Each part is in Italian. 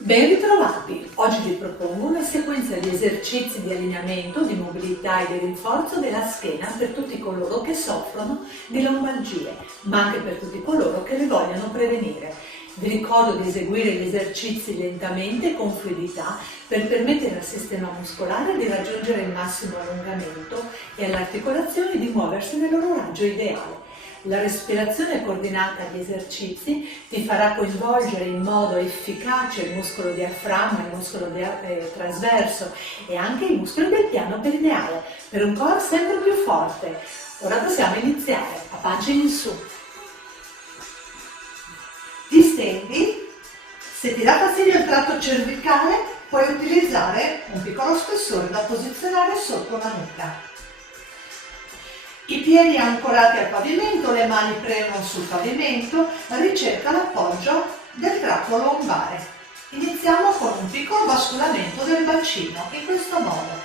Ben ritrovati! Oggi vi propongo una sequenza di esercizi di allineamento, di mobilità e di rinforzo della schiena per tutti coloro che soffrono di lombalgie, ma anche per tutti coloro che le vogliono prevenire. Vi ricordo di eseguire gli esercizi lentamente e con fluidità per permettere al sistema muscolare di raggiungere il massimo allungamento e alle articolazioni di muoversi nel loro raggio ideale. La respirazione coordinata agli esercizi ti farà coinvolgere in modo efficace il muscolo diaframma, il muscolo trasverso e anche i muscoli del piano perineale per un core sempre più forte. Ora possiamo iniziare, a pancia in su. Ti stendi, se ti dà fastidio il tratto cervicale puoi utilizzare un piccolo spessore da posizionare sotto la nuca. I piedi ancorati al pavimento, le mani premono sul pavimento, ricerca l'appoggio del tratto lombare. Iniziamo con un piccolo basculamento del bacino, in questo modo.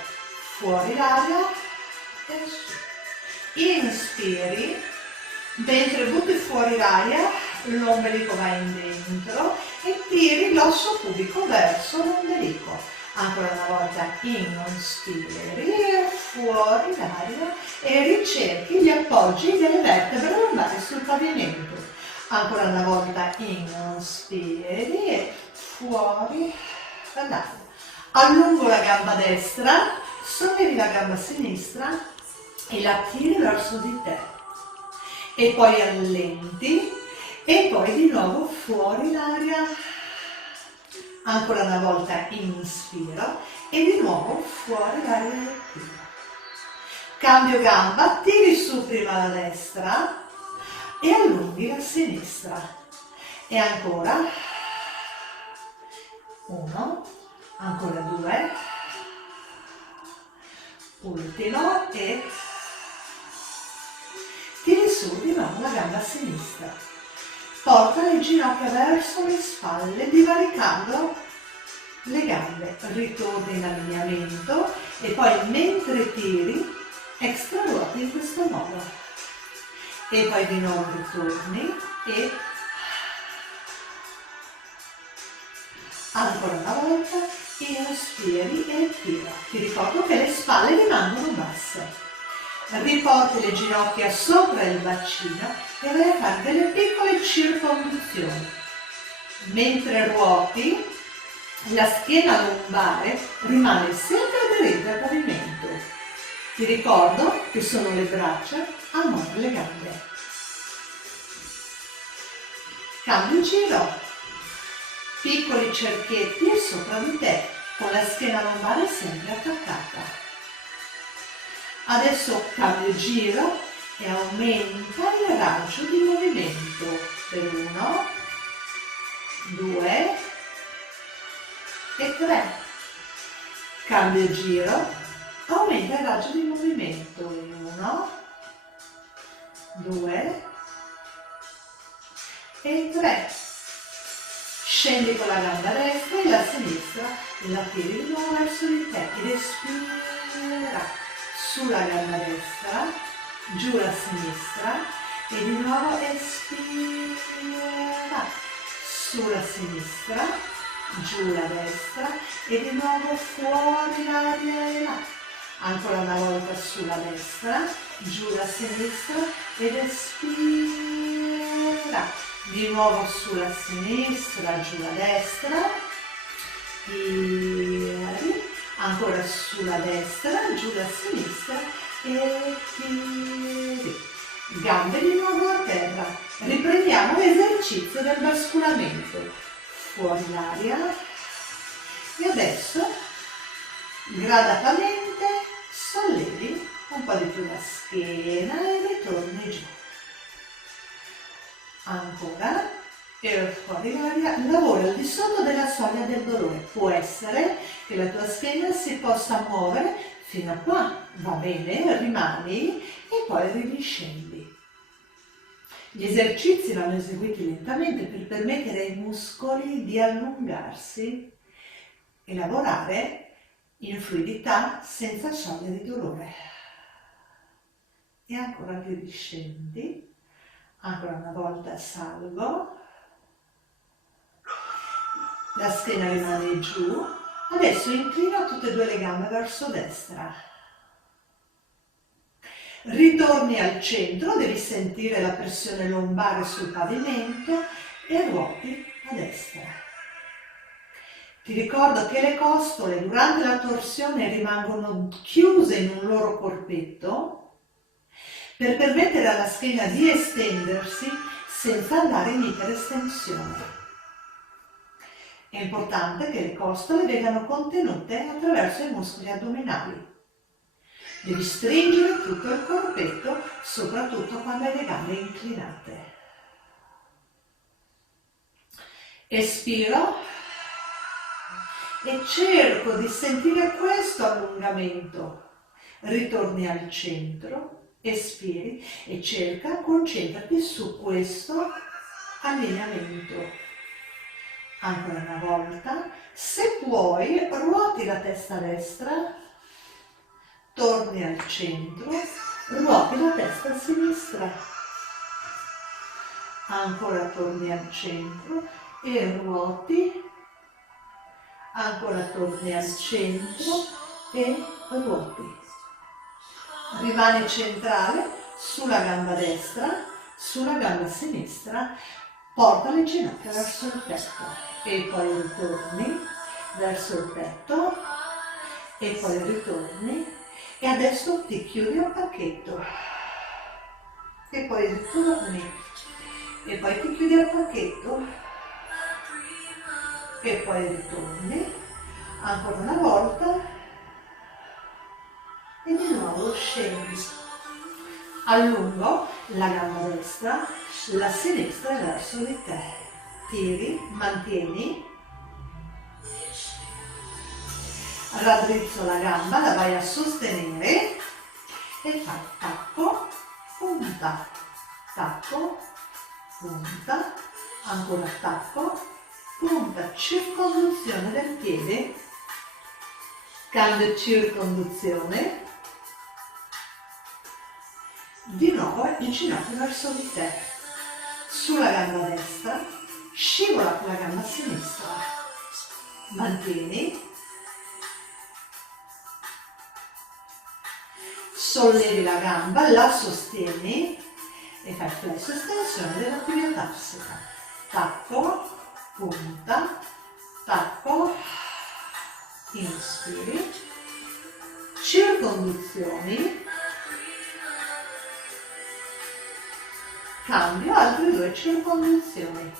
Fuori l'aria e su. Inspiri, mentre butti fuori l'aria, l'ombelico va in dentro e tiri l'osso pubico verso l'ombelico. Ancora una volta inspiri e fuori l'aria e ricerchi gli appoggi delle vertebre lombari sul pavimento. Ancora una volta inspiri e fuori l'aria. Allungo la gamba destra, sollevi la gamba sinistra e la tiri verso di te. E poi allenti e poi di nuovo fuori l'aria. Ancora una volta inspiro e di nuovo fuori l'aria e tiro. Cambio gamba, tiri su prima la destra e allunghi la sinistra. E ancora. 1, ancora 2, ultimo e tiri su di nuovo la gamba sinistra. Porta le ginocchia verso le spalle, divaricando le gambe. Ritorni in allineamento e poi mentre tiri, extraruoti in questo modo. E poi di nuovo ritorni e ancora una volta inspiri e tira. Ti ricordo che le spalle rimangono basse. Riporti le ginocchia sopra il bacino e vai a fare delle piccole circonvoluzioni. Mentre ruoti, la schiena lombare rimane sempre aderente al pavimento. Ti ricordo che sono le braccia a muovere le gambe. Cambio giro. Piccoli cerchietti sopra di te, con la schiena lombare sempre attaccata. Adesso cambio giro e aumenta il raggio di movimento per 1, 2 e 3. Cambio giro, aumenta il raggio di movimento in 1, 2 e 3. Scendi con la gamba destra e la sinistra e la tiri di nuovo verso di te ed espira. Sulla gamba destra, giù la sinistra e di nuovo espira, sulla sinistra, giù la destra e di nuovo fuori l'aria e là. Ancora una volta sulla destra, giù la sinistra ed espira. Di nuovo sulla sinistra, giù la destra, tiri. Ancora sulla destra, giù la sinistra e tiri. Gambe di nuovo a terra. Riprendiamo l'esercizio del basculamento. Fuori l'aria. E adesso, gradatamente, sollevi un po' di più la schiena e ritorni giù. Ancora. E fuori l'aria, lavora al di sotto della soglia del dolore. Può essere che la tua schiena si possa muovere fino a qua, va bene, rimani e poi ridiscendi. Gli esercizi vanno eseguiti lentamente per permettere ai muscoli di allungarsi e lavorare in fluidità senza soglia di dolore. E ancora riscendi, ancora una volta salgo. la schiena rimane giù, adesso inclina tutte e due le gambe verso destra. Ritorni al centro, devi sentire la pressione lombare sul pavimento e ruoti a destra. Ti ricordo che le costole durante la torsione rimangono chiuse in un loro corpetto per permettere alla schiena di estendersi senza andare in iperestensione. È importante che le costole vengano contenute attraverso i muscoli addominali. Devi stringere tutto il corpetto, soprattutto quando hai le gambe inclinate. Espiro e cerco di sentire questo allungamento. Ritorni al centro, espiri e concentrati su questo allineamento. Ancora una volta, se puoi, ruoti la testa destra, torni al centro, ruoti la testa a sinistra. Ancora torni al centro e ruoti. Ancora torni al centro e ruoti. Rimani centrale sulla gamba destra, sulla gamba sinistra, porta le ginocchia verso il petto e poi ritorni verso il petto e poi ritorni e adesso ti chiudi al pacchetto e poi ritorni e poi ti chiudi al pacchetto e poi ritorni ancora una volta e di nuovo scendi. Allungo la gamba destra, la sinistra è verso di te. Tiri, mantieni. Raddrizzo la gamba, la vai a sostenere e fai tacco, punta, punta, ancora tacco, punta, circonduzione del piede, cambio circonduzione. Di nuovo il ginocchio verso di te, sulla gamba destra, scivola con la gamba sinistra, mantieni, sollevi la gamba, la sostieni e fai flesso estensione della tibia tarsica, tacco, punta, tacco, inspiri, circonduzioni, cambio altre due circonduzioni.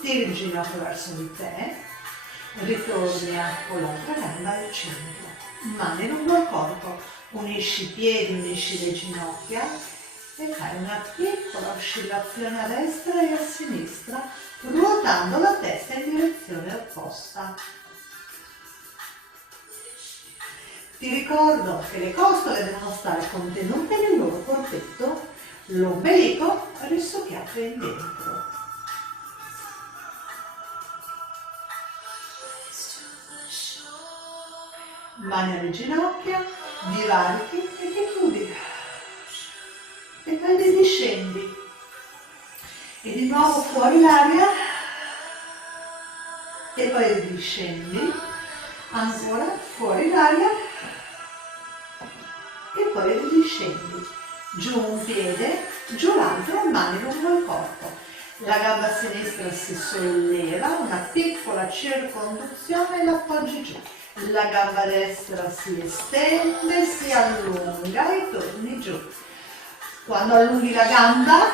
Tiri il ginocchio verso di te, ritorni con l'altra gamba al centro. Mani lungo il corpo, unisci i piedi, unisci le ginocchia e fai una piccola oscillazione a destra e a sinistra, ruotando la testa in direzione opposta. Ti ricordo che le costole devono stare contenute nel loro corpetto, l'ombelico risucchiato in dentro. Mani alle ginocchia, divarichi e ti chiudi. E poi discendi. E di nuovo fuori l'aria. E poi riscendi. Ancora fuori l'aria. E poi riscendi. Giù un piede, giù l'altro, mani lungo il corpo. La gamba sinistra si solleva, una piccola circonduzione e l'appoggi giù. La gamba destra si estende, si allunga e torni giù. Quando allunghi la gamba,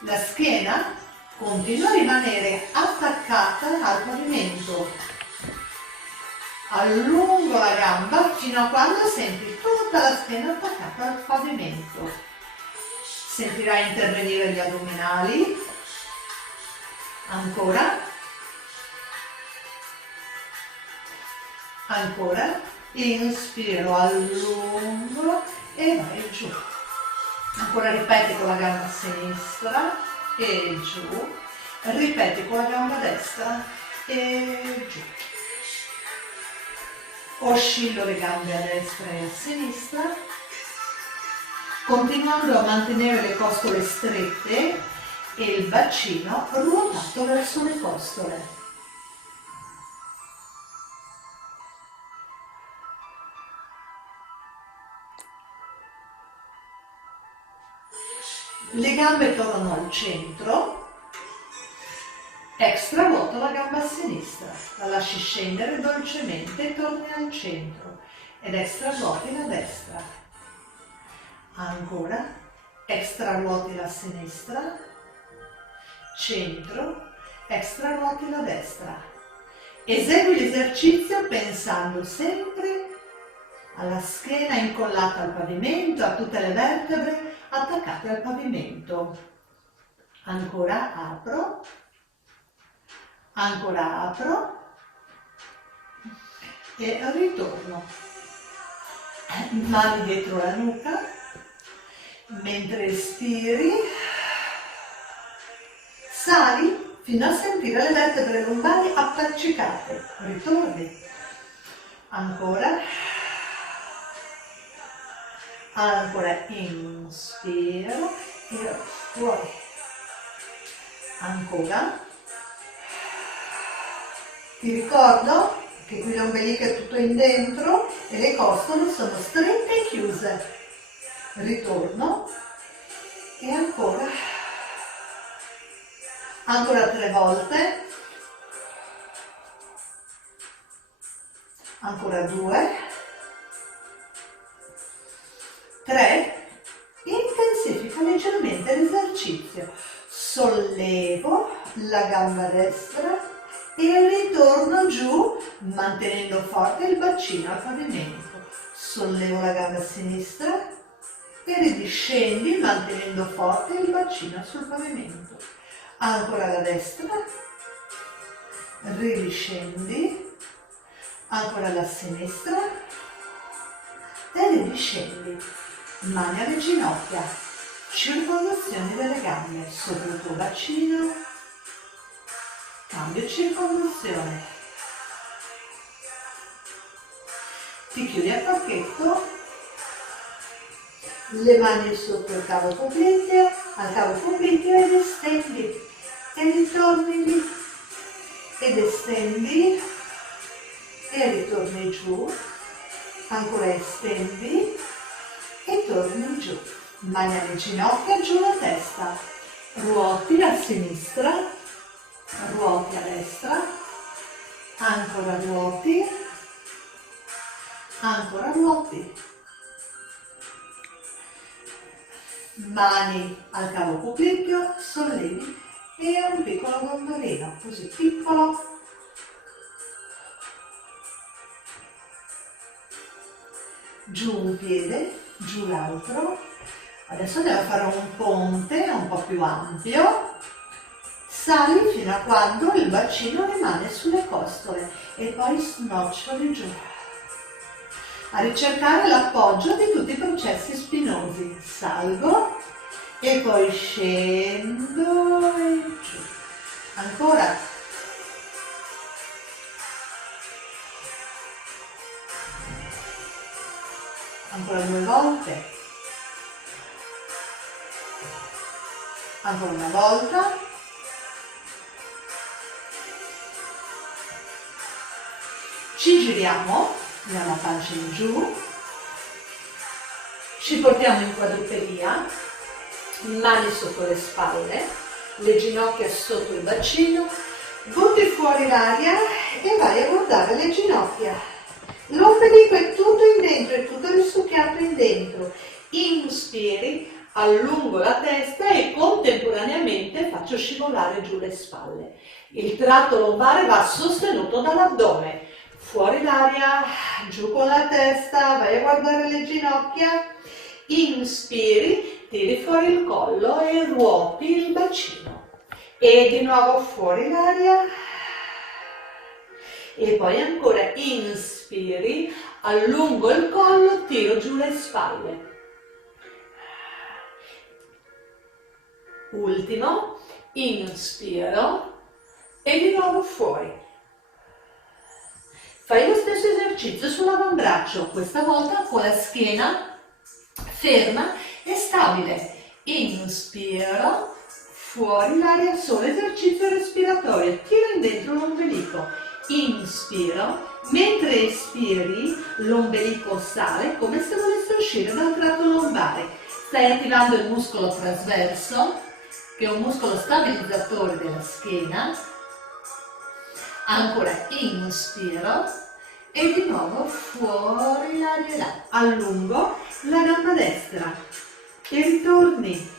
la schiena continua a rimanere attaccata al pavimento. Allungo la gamba fino a quando senti tutta la schiena attaccata al pavimento. Sentirai intervenire gli addominali. Ancora. Ancora, inspiro, allungo e vai giù. Ancora ripeti con la gamba sinistra e giù. Ripeti con la gamba destra e giù. Oscillo le gambe a destra e a sinistra, continuando a mantenere le costole strette e il bacino ruotato verso le costole. Le gambe tornano al centro, extra ruota la gamba a sinistra, la lasci scendere dolcemente e torni al centro ed extra ruoti la destra. Ancora, extra ruoti la sinistra, centro, extra ruoti la destra. Esegui l'esercizio pensando sempre alla schiena incollata al pavimento, a tutte le vertebre attaccate al pavimento. Ancora apro, ancora apro e ritorno. Mani dietro la nuca, mentre espiri, sali fino a sentire le vertebre lombari appiccicate. Ritorni. Ancora. Ancora inspiro e fuori. Ancora. Ti ricordo che qui l'ombelico è tutto in dentro e le costole sono strette e chiuse. Ritorno e ancora. Ancora 3 volte. Ancora 2. 3. Intensifica leggermente l'esercizio. Sollevo la gamba destra e ritorno giù mantenendo forte il bacino al pavimento. Sollevo la gamba sinistra e ridiscendi mantenendo forte il bacino sul pavimento. Ancora la destra, ridiscendi, ancora la sinistra e ridiscendi. Mani alle ginocchia, circonvallazione delle gambe sopra il tuo bacino, cambio circonvallazione. Ti chiudi a pacchetto, le mani sotto il cavo popliteo, al cavo popliteo ed estendi e ritorni lì ed estendi e ritorni giù, ancora estendi e torni giù. Mani alle ginocchia, giù la testa, ruoti a sinistra, ruoti a destra, ancora ruoti, ancora ruoti. Mani al cavo popliteo, sollevi e un piccolo gondolino, così piccolo. Giù un piede, giù l'altro. Adesso andiamo a fare un ponte un po' più ampio. Sali fino a quando il bacino rimane sulle costole e poi snoccioli giù. A ricercare l'appoggio di tutti i processi spinosi. Salgo e poi scendo e giù. Ancora. Ancora 2 volte. Ancora una volta. Ci giriamo, andiamo la pancia in giù, ci portiamo in quadrupedia, mani sotto le spalle, le ginocchia sotto il bacino, butti fuori l'aria e vai a guardare le ginocchia. L'ombelico è tutto in dentro, è tutto risucchiato in dentro. Inspiri, allungo la testa e contemporaneamente faccio scivolare giù le spalle. Il tratto lombare va sostenuto dall'addome. Fuori l'aria, giù con la testa, vai a guardare le ginocchia. Inspiri, tiri fuori il collo e ruoti il bacino. E di nuovo fuori l'aria. E poi ancora inspiri, allungo il collo, tiro giù le spalle. Ultimo, inspiro e di nuovo fuori. Fai lo stesso esercizio sull'avambraccio, questa volta con la schiena ferma e stabile. Inspiro, fuori l'aria, solo esercizio respiratorio, tira in dentro l'ombelico, inspiro, mentre espiri l'ombelico sale come se volesse uscire dal tratto lombare, stai attivando il muscolo trasverso che è un muscolo stabilizzatore della schiena, ancora inspiro e di nuovo fuori l'aria là, allungo la gamba destra e ritorni,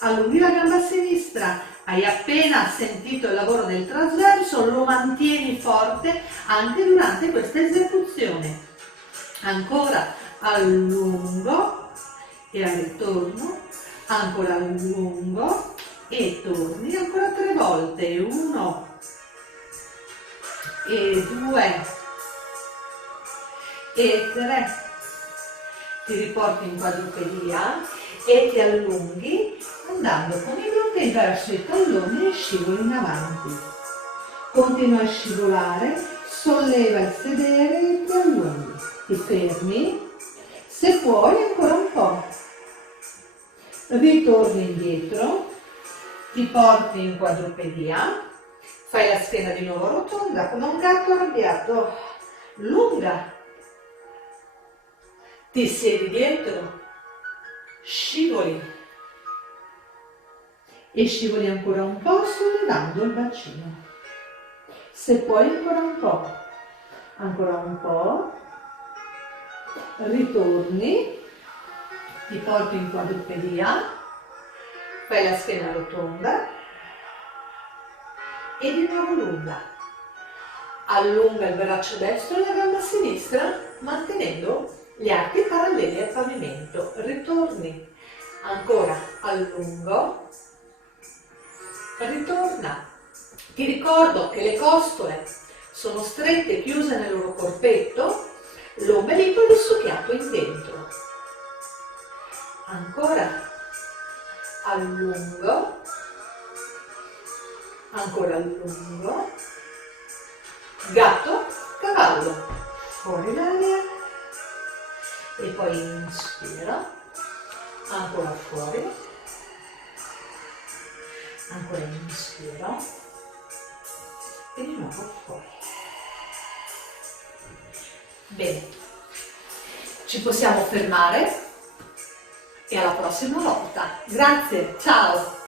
allunghi la gamba sinistra, hai appena sentito il lavoro del trasverso, lo mantieni forte anche durante questa esecuzione, ancora allungo e al ritorno, ancora allungo e torni ancora 3 volte, 1 e 2 e 3, ti riporti in quadrupedia e ti allunghi andando con i glutei verso i talloni e scivoli in avanti, continua a scivolare, solleva il sedere e ti allunghi, ti fermi, se puoi ancora un po', ritorni indietro, ti porti in quadrupedia, fai la schiena di nuovo rotonda come un gatto arrabbiato, lunga, ti siedi dietro, scivoli e scivoli ancora un po' sollevando il bacino, se puoi ancora un po', ritorni, ti porti in quadrupedia, fai la schiena rotonda e di nuovo lunga. Allunga il braccio destro e la gamba sinistra mantenendo gli arti paralleli al pavimento. Ritorni. Ancora allungo. Ritorna. Ti ricordo che le costole sono strette, chiuse nel loro corpetto, l'ombelico è risucchiato in dentro. Ancora. Allungo, ancora allungo, gatto, cavallo, fuori l'aria e poi inspiro, ancora fuori, ancora inspiro e di nuovo fuori. Bene, ci possiamo fermare. E alla prossima volta. Grazie, ciao!